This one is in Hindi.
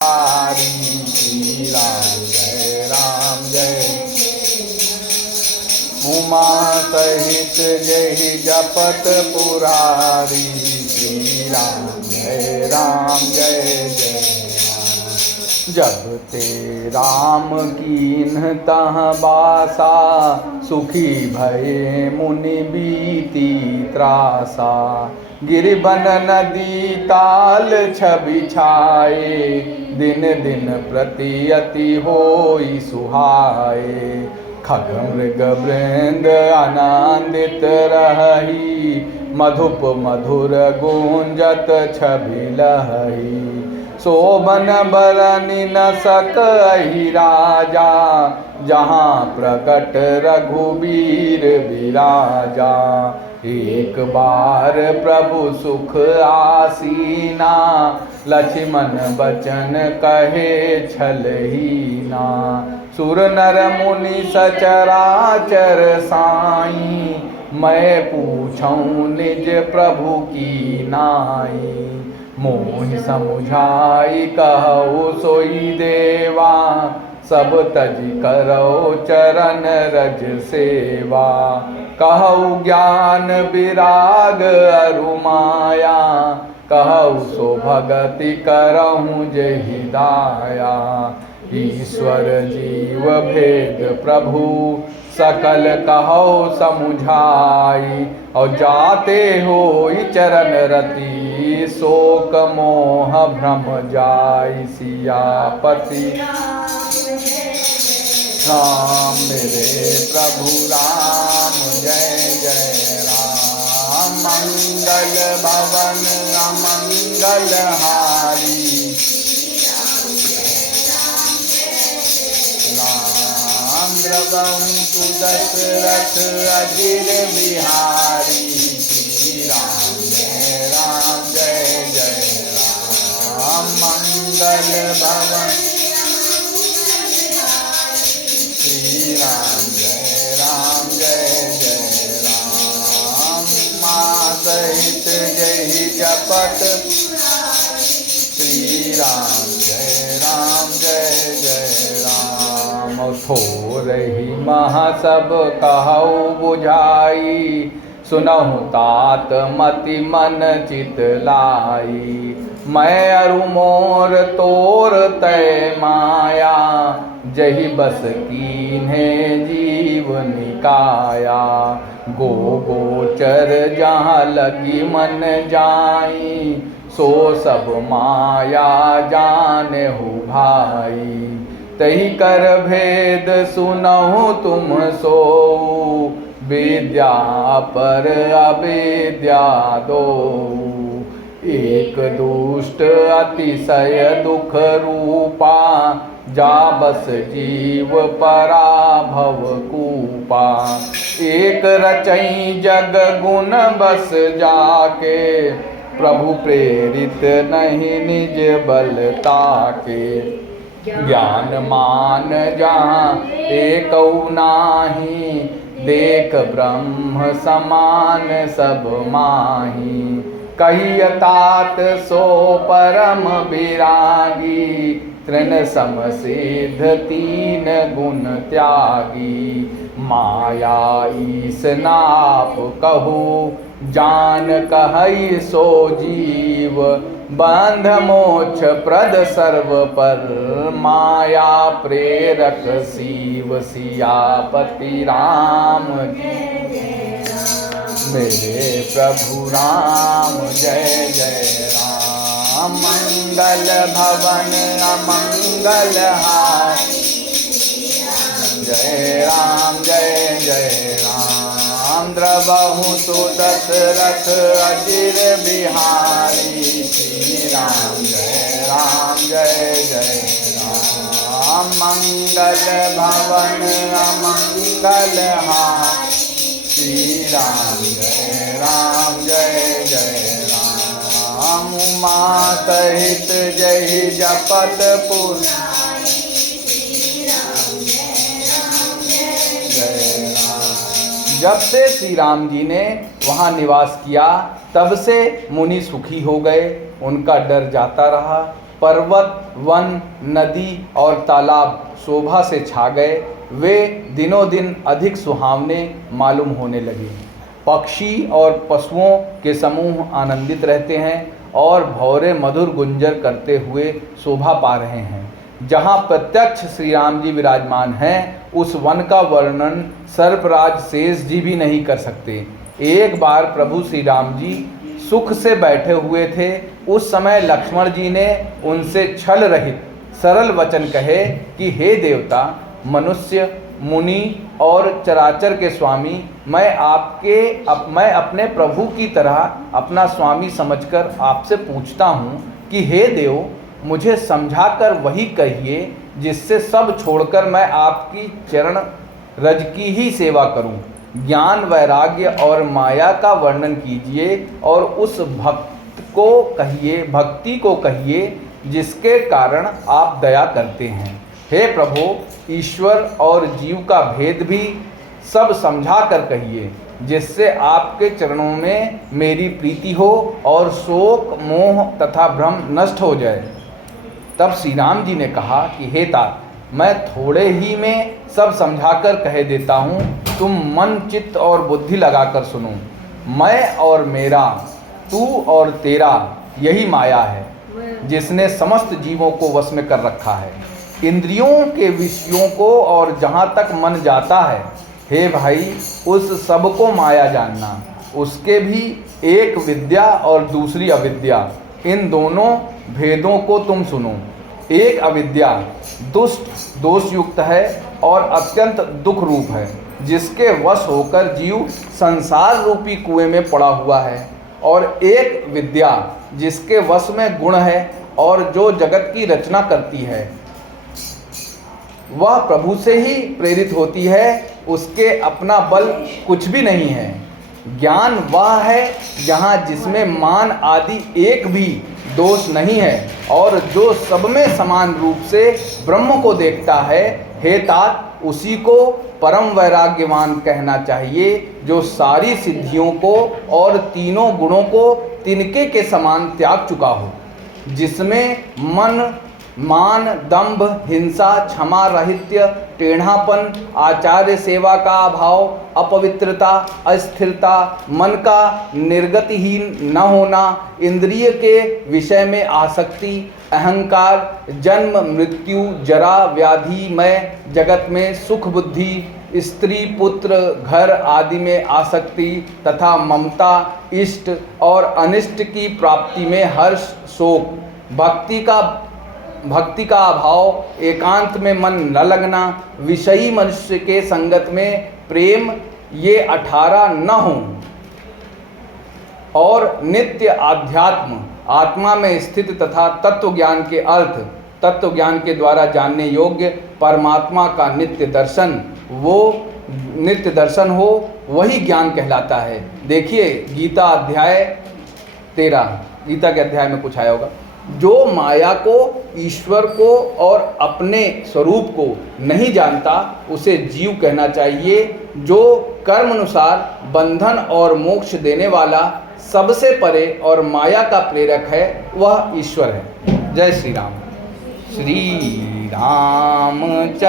श्री राम जय उमा सहित जय जपत पुरारी। श्री राम जय जय राम। जब ते राम कीन्ह तह बासा, सुखी भये मुनि बीती त्रासा। गिरिबन नदी ताल छवि छाए, दिन दिन प्रति अति होई सुहाए। खग मृग वृंद आनंदित रही, मधुप मधुर गूंजत छवि लहई। शोभन बरनि न सकहि राजा, जहाँ प्रकट रघुबीर बिराजा। एक बार प्रभु सुख आसीना, लक्ष्मण बचन कहे छलहीना। सुर नर मुनि सचराचर साई, मैं पूछूं निज प्रभु की नाई। मोहि समुझाई कहु सोई देवा, सब तज करो चरण रज सेवा। कहु ज्ञान विराग अरु माया, कहु सो भगति करहु जेहि दाया। ईश्वर जीव भेद प्रभु, सकल कहो समुझाई। और जाते होई चरण रति, शोक मोह भ्रम जाई। सियापति राम मेरे प्रभु राम जय जय राम। मंगल भवन अमंगल हारी, राम द्रवंतु दशरथ अजिर बिहारी। श्री राम जय जय राम। मंगल भवन श्री राम जय जय राम। माँ सहित जय जपत, श्री राम जय जय राम। थोरहि महा सब कहु बुझाई, सुनहु तात मति मन चित लाई। मैं अरु मोर तोर तय माया, जहि बस कीन्हे जीव निकाया। गो गोचर जहाँ लगी मन जाई, सो सब माया जानेहु भाई। तही कर भेद सुनहु तुम सो, विद्या पर अविद्या दो। एक दुष्ट अतिशय दुख रूपा, जा बस जीव पराभव कूपा। एक रचई जग गुण बस जाके, प्रभु प्रेरित नहीं निज बल ताके। ज्ञान मान जहाँ एकौ नाही, देख ब्रह्म समान सब माही। कही तात सो परम विरागी, तृण सम सिद्ध तीन गुण त्यागी। माया ईस नाप कहू, जान कहई सो जीव। बंध मोक्ष प्रद सर्व पर, माया प्रेरक शिव। सियापति राम मेरे प्रभु राम जय जय राम। मंगल भवन अमंगल हारी, जय राम। द्रवहु तो दशरथ अजिर बिहारी। श्री राम जय राम। मंगल भवन अमंगल हारी, श्री राम जय राम। उमा सहित जय जपत पुरारी। जय राम। जब से श्री राम जी ने वहाँ निवास किया, तब से मुनि सुखी हो गए, उनका डर जाता रहा। पर्वत, वन, नदी और तालाब शोभा से छा गए। वे दिनों दिन अधिक सुहावने मालूम होने लगे। पक्षी और पशुओं के समूह आनंदित रहते हैं और भौरे मधुर गुंजर करते हुए शोभा पा रहे हैं। जहाँ प्रत्यक्ष श्री राम जी विराजमान हैं, उस वन का वर्णन सर्पराज शेष जी भी नहीं कर सकते। एक बार प्रभु श्री राम जी सुख से बैठे हुए थे। उस समय लक्ष्मण जी ने उनसे छल रहित सरल वचन कहे कि हे देवता, मनुष्य, मुनि और चराचर के स्वामी, मैं अपने प्रभु की तरह अपना स्वामी समझकर आपसे पूछता हूँ कि हे देव, मुझे समझाकर वही कहिए जिससे सब छोड़कर मैं आपकी चरण रज की ही सेवा करूं। ज्ञान, वैराग्य और माया का वर्णन कीजिए और उस भक्ति को कहिए जिसके कारण आप दया करते हैं। हे प्रभु, ईश्वर और जीव का भेद भी सब समझा कर कहिए, जिससे आपके चरणों में मेरी प्रीति हो और शोक, मोह तथा भ्रम नष्ट हो जाए। तब श्री राम जी ने कहा कि हे तात, मैं थोड़े ही में सब समझाकर कह देता हूँ, तुम मन, चित्त और बुद्धि लगाकर सुनो। मैं और मेरा, तू और तेरा, यही माया है जिसने समस्त जीवों को वश में कर रखा है। इंद्रियों के विषयों को और जहाँ तक मन जाता है, हे भाई, उस सब को माया जानना। उसके भी एक विद्या और दूसरी अविद्या, इन दोनों भेदों को तुम सुनो। एक अविद्या दुष्ट, दोषयुक्त है और अत्यंत दुख रूप है, जिसके वश होकर जीव संसार रूपी कुएं में पड़ा हुआ है। और एक विद्या जिसके वश में गुण है और जो जगत की रचना करती है, वह प्रभु से ही प्रेरित होती है, उसके अपना बल कुछ भी नहीं है। ज्ञान वह है जहाँ जिसमें मान आदि एक भी दोष नहीं है और जो सब में समान रूप से ब्रह्म को देखता है। हे तात, उसी को परम वैराग्यवान कहना चाहिए, जो सारी सिद्धियों को और तीनों गुणों को तिनके के समान त्याग चुका हो, जिसमें मन, मान, दंभ, हिंसा, क्षमा राहित्य, टेढ़ापन, आचार्य सेवा का अभाव, अपवित्रता, अस्थिरता, मन का निर्गतिहीन न होना, इंद्रिय के विषय में आसक्ति, अहंकार, जन्म, मृत्यु, जरा, व्याधि में जगत में सुख बुद्धि, स्त्री, पुत्र, घर आदि में आसक्ति तथा ममता, इष्ट और अनिष्ट की प्राप्ति में हर्ष, शोक, भक्ति का अभाव, एकांत में मन न लगना, विषयी मनुष्य के संगत में प्रेम, ये 18 न हों और नित्य आध्यात्म, आत्मा में स्थित तथा तत्व ज्ञान के अर्थ, तत्व ज्ञान के द्वारा जानने योग्य परमात्मा का नित्य दर्शन हो, वही ज्ञान कहलाता है। देखिए गीता अध्याय 13, गीता के अध्याय में कुछ आया होगा। जो माया को, ईश्वर को और अपने स्वरूप को नहीं जानता, उसे जीव कहना चाहिए। जो कर्म अनुसार बंधन और मोक्ष देने वाला, सबसे परे और माया का प्रेरक है, वह ईश्वर है। जय श्री राम। श्री रामचंद्र